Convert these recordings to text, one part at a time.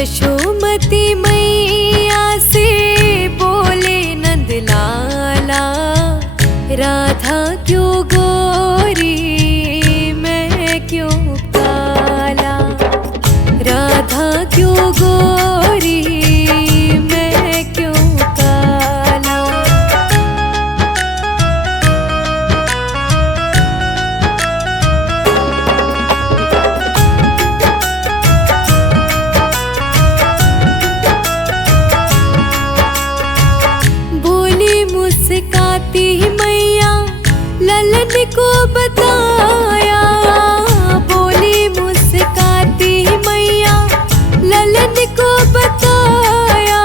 यशोमती मैया से बोले नंद लाला, राधा क्यों गोरी मैं क्यों काला, राधा क्यों गोरी मैं क्यों काला। बोली मुस्काती मैया ललन को बताया, बोली मुस्काती मैया ललन को बताया।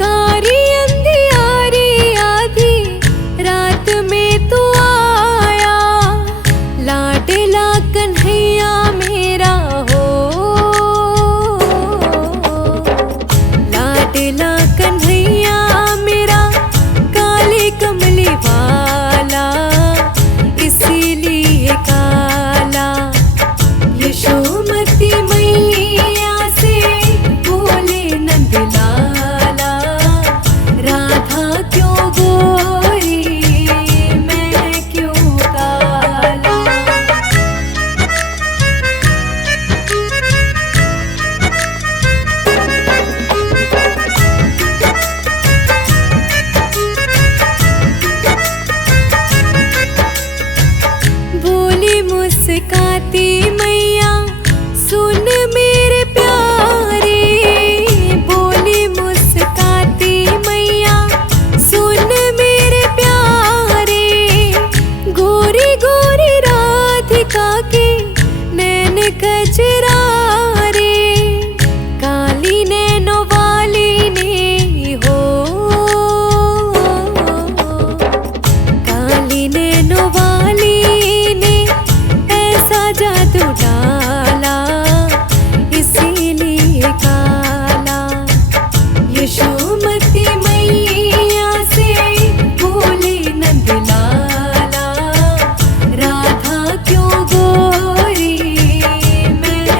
कारी अंधियारी आधी रात में तू आया, लाडला कन्हैया मेरा हो, लाडला कन्हैया मेरा काली कमली वाला, इसीलिए काला। यशोमती मैया से बोले नंद लाला, राधा क्यों गोरी मैं क्यों काला। बोली मुस्काती मैया सुन मेरे प्यारे, बोली मुस्काती मैया सुन मेरे प्यारे। गोरी गोरी राधिका के नैन कजरारे, काली नैनो वाली ने हो, काली नैनो वाली ने ऐसा जादू डाला, इसीलिए काला। यशोमती मैया से बोले नंद लाला, राधा क्यों गोरी मैं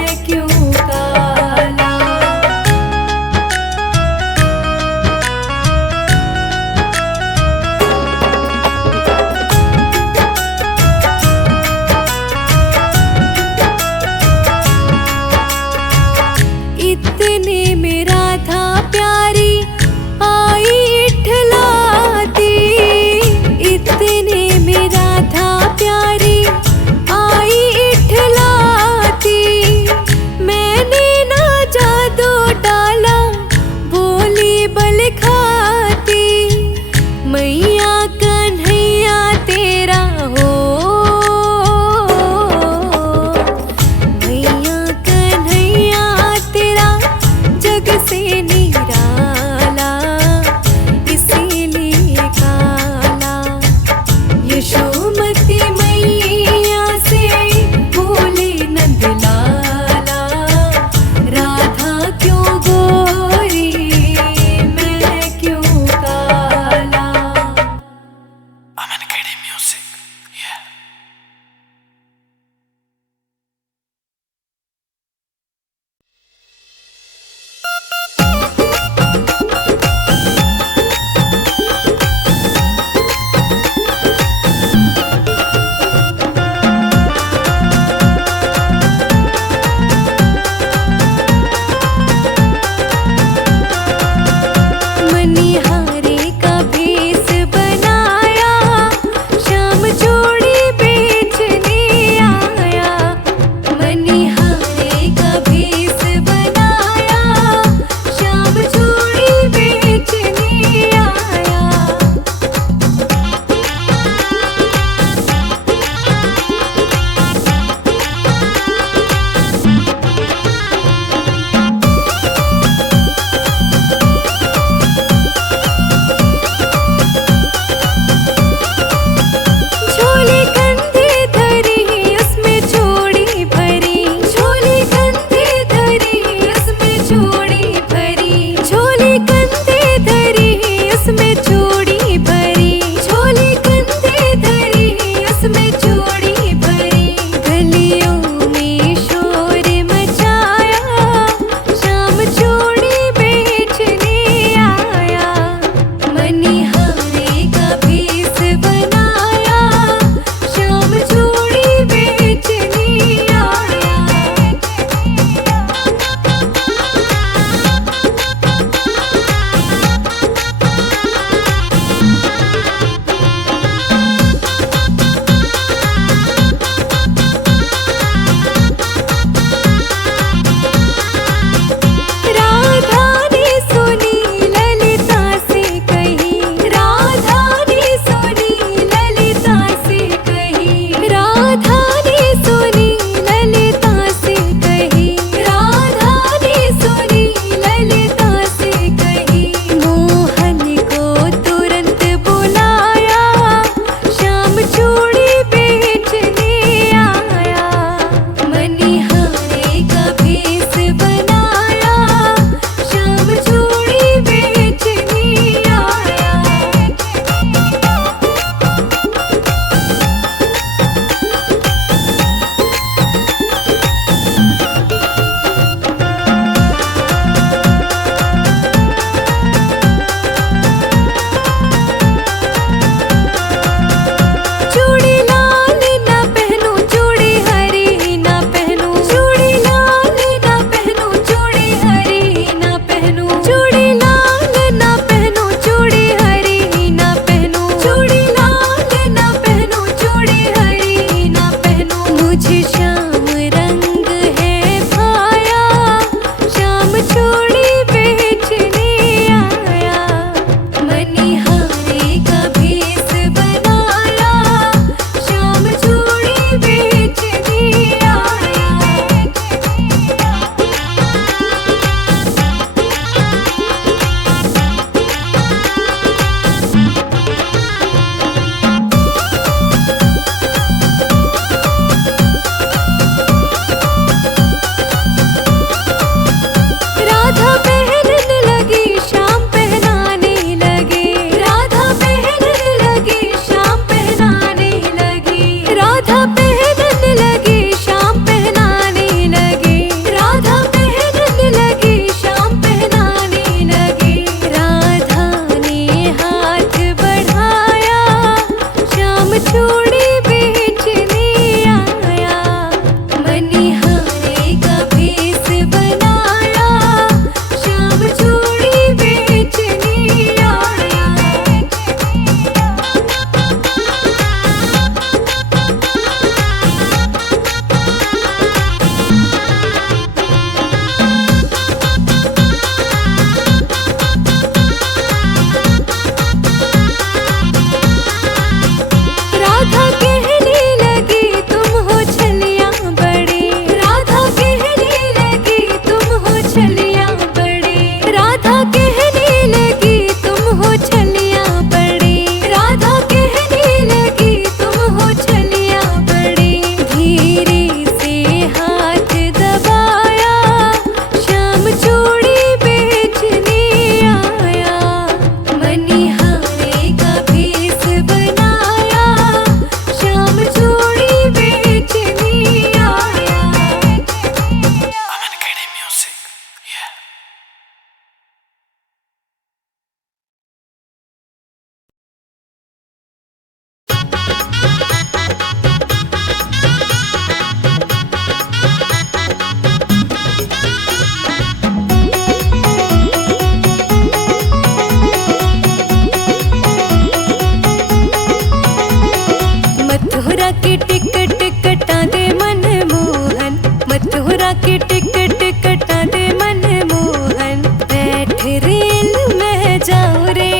की टिकट कटा दे मनमोहन, बैठ रेल में जाऊं रे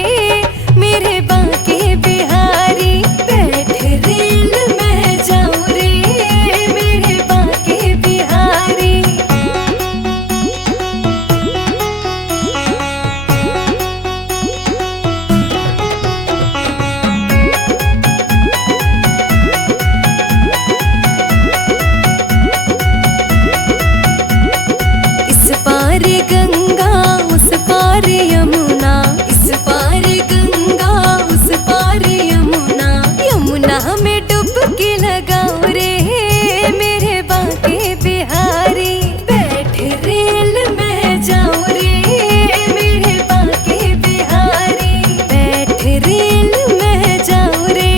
मेरे बांके बिहारी, बैठ रेल में जाऊं रे मेरे बांके बिहारी। इस पार गंगा उस पार यमुना, इस पार गंगा उस पार यमुना, यमुना में डुबकी लगाऊं रे मेरे बांके बिहारी, बैठ रेल में जाऊं रे मेरे बांके बिहारी, बैठ रेल में जाऊं रे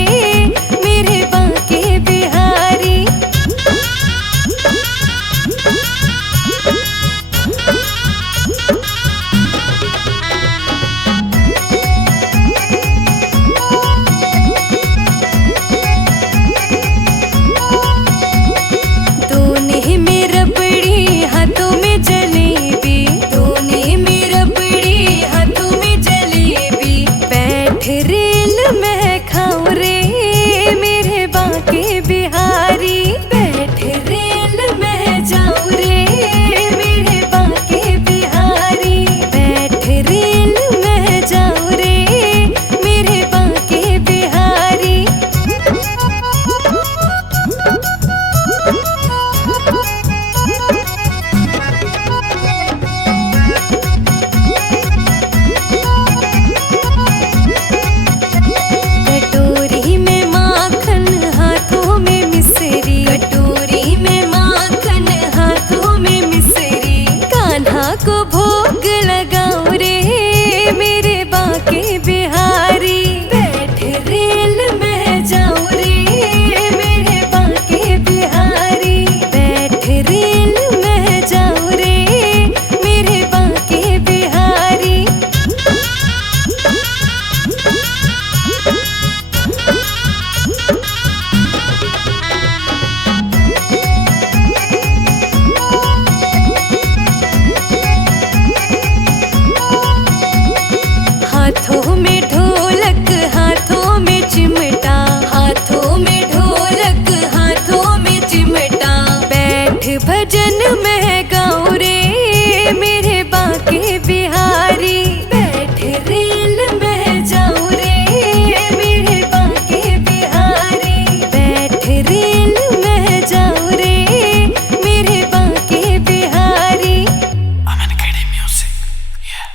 मेरे बांके बिहारी। दोने में रबड़ी हाथों में जलेबी, दोने में रबड़ी हाथों में जलेबी, बैठ रेल में खाऊं रे मेरे बांके बिहारी, बैठ रेल में जाऊं रे मेरे बांके बिहारी, बैठ रेल में जाऊं रे मेरे बांके बिहारी। कटोरी में माखन हाथों में मिसरी, कटोरी में माखन हाथों में मिसरी, कान्हा को भोग लगाऊं रे मेरे बांके बिहारी, बैठ रेल में जाऊं रे मेरे बांके बिहारी, बैठ रेल में जाऊं रे मेरे बांके बिहारी। हाथों में ढोलक हाथों में चिमटा, हाथों में ढोलक हाथों में चिमटा, बैठ भजन में गाऊं रे मेरे बांके बिहारी, बैठ रेल में जाऊं रे मेरे बांके बिहारी, बैठ रेल में जाऊं रे मेरे बांके Bihari. Aman Academy Music. Yeah.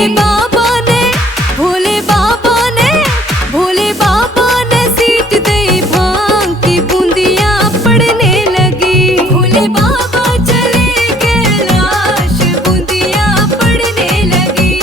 भोले बाबा ने भोले बाबा ने भोले बाबा ने सीट दई भांग की बूंदियां पड़ने लगी। भोले बाबा चले कैलाश बूंदियां पड़ने लगी।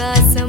का